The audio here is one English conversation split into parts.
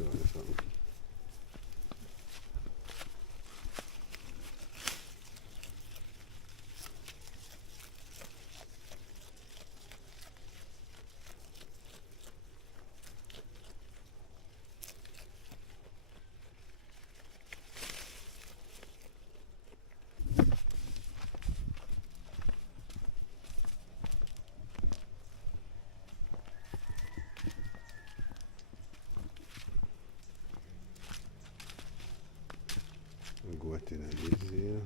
show you something. Goat in this here.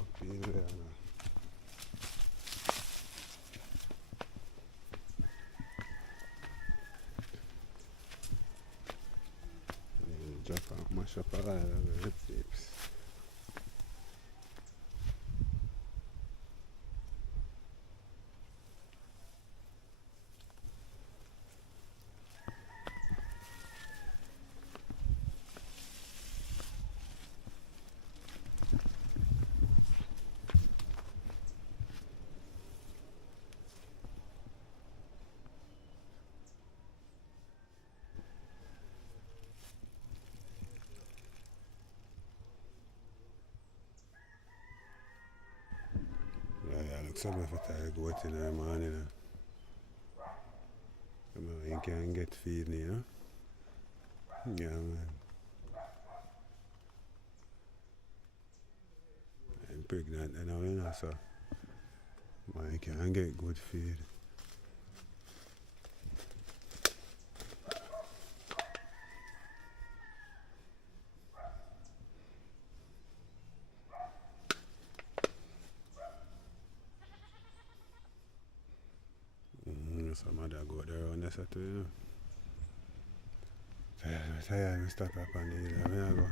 Up in there. Drop and mash up all of the tips. Yeah, look something for the goat in the morning. You can get feeding, you know? Yeah, man. I'm pregnant now, you know, so man, you can get good feed. Some other go there around there too, you know. Tired, I stop up on the hill. I mean, I go.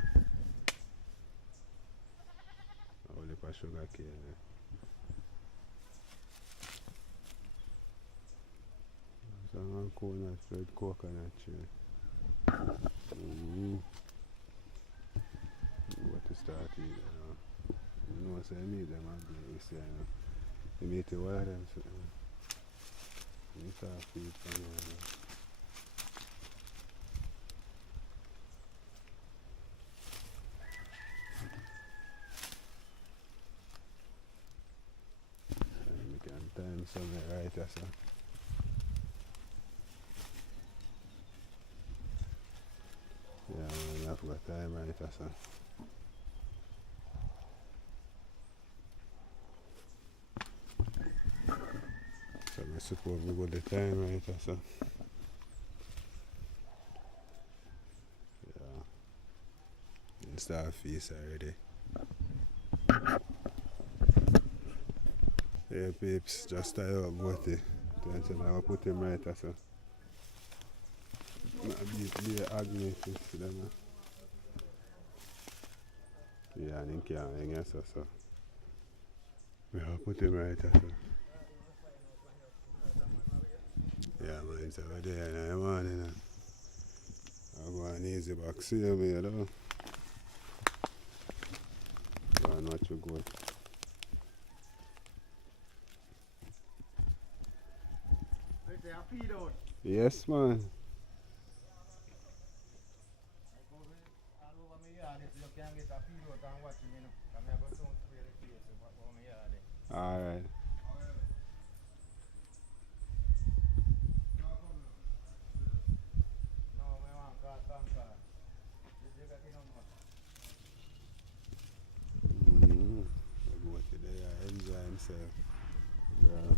All the sugar cane. Some coconut, red coconut tree. What to start eating, you know. You know, so I meet them and you say, you know. You meet the one of them, so, you start feed from them. You can time something right, so. Yeah, man, you have got time right, so. So I suppose we got the time right, so. Yeah. You start feast already. Yeah, peeps, just tie up Goaty. I'll put him right, so. Be agony fish for them. Yeah, and he can't hang us, so. I'll put him right, so. Yeah, man, it's over there in the morning. I'll go on easy back, see you, you know. Go and watch you go. Yes, man. Alright. I go to there, enjoy himself. Yeah.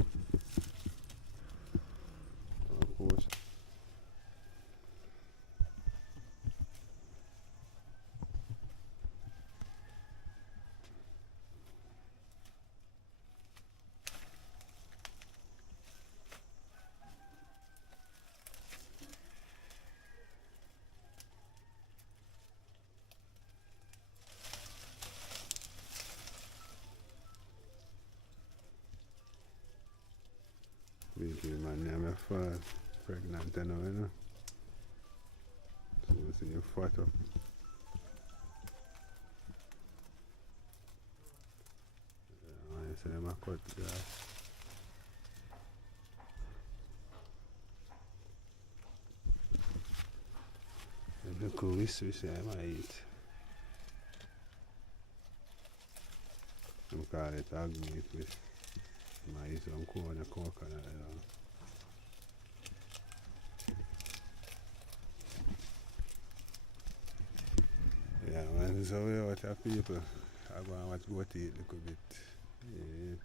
Of course. Big man, I'm a fat, pregnant now, you know. So you see you fat up. Yeah, man, you see them a cut grass. Look how we switch I might eat. I call it agni fish. I might eat some corn and coconut, Yeah, man, so we out of people. I go and watch goat eat a little bit. Yeah.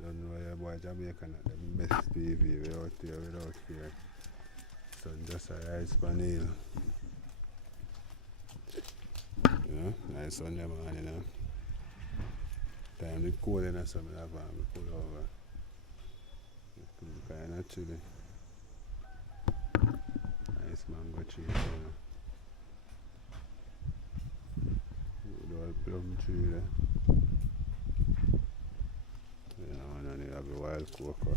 I don't know your boy Jamaican at the best TV. We out here without fear. Sun just a rise panel. You know, nice Sunday morning, you know. Time the cold in the summer, I pull over. It's kind of chilly. Nice mango tree, you know. Good old plum tree there. Yeah, and then you have the wild cocoa.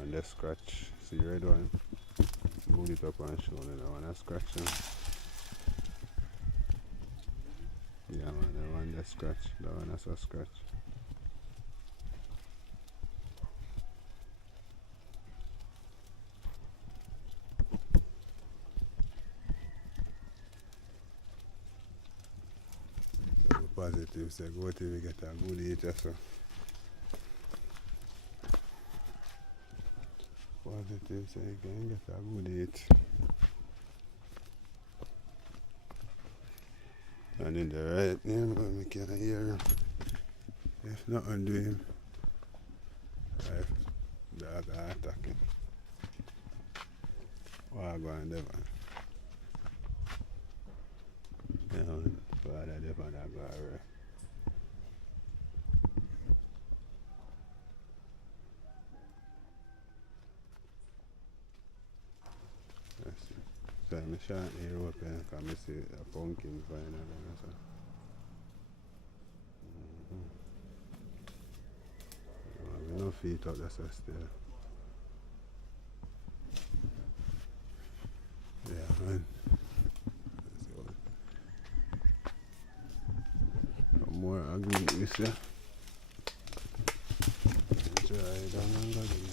On the scratch. See the red one? Move it up and show me the one that scratch now. Yeah, man, the one that scratch. The one that's a scratch. So the positive say go till we get a good eater, so. Positive say you can get a good eat. And in the right name, but we can hear him. If nothing do him, if dog attack him. Wagwan Devon. You know, Father Devon I go away. So I'm short here open because I see a pumpkin vine and so. We no feet up, that's still. Yeah, man. Some more agreement with you. Try it down and go again.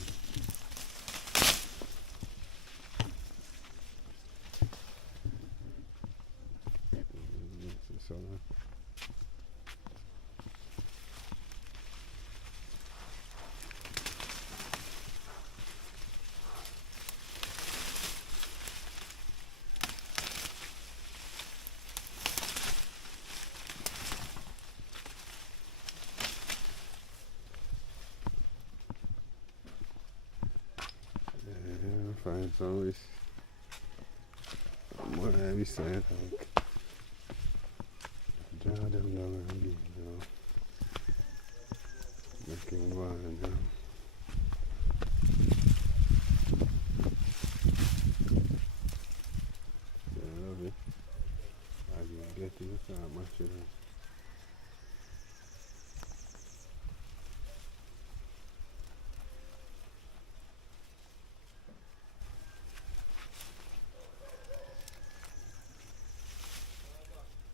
Find some with more heavy side, I think. Draw them down and leave now. Making one now. I love it. As you get to the farm, actually.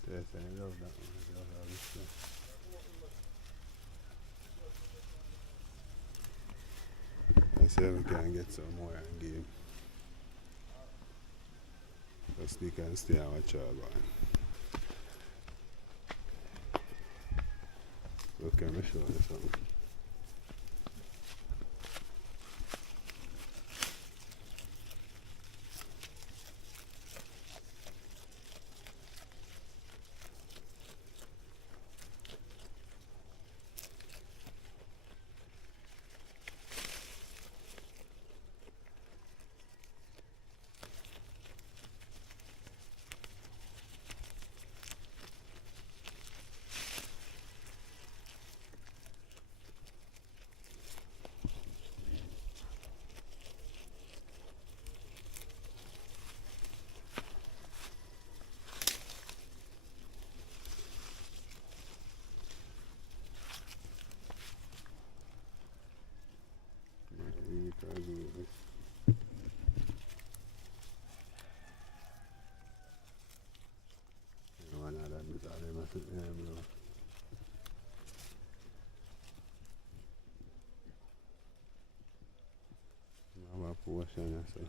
Yes, I love that one. I love how this one. I say we can get some more and give. Just we can stay and watch our going. Okay, let me show you something. I'm a portion, so.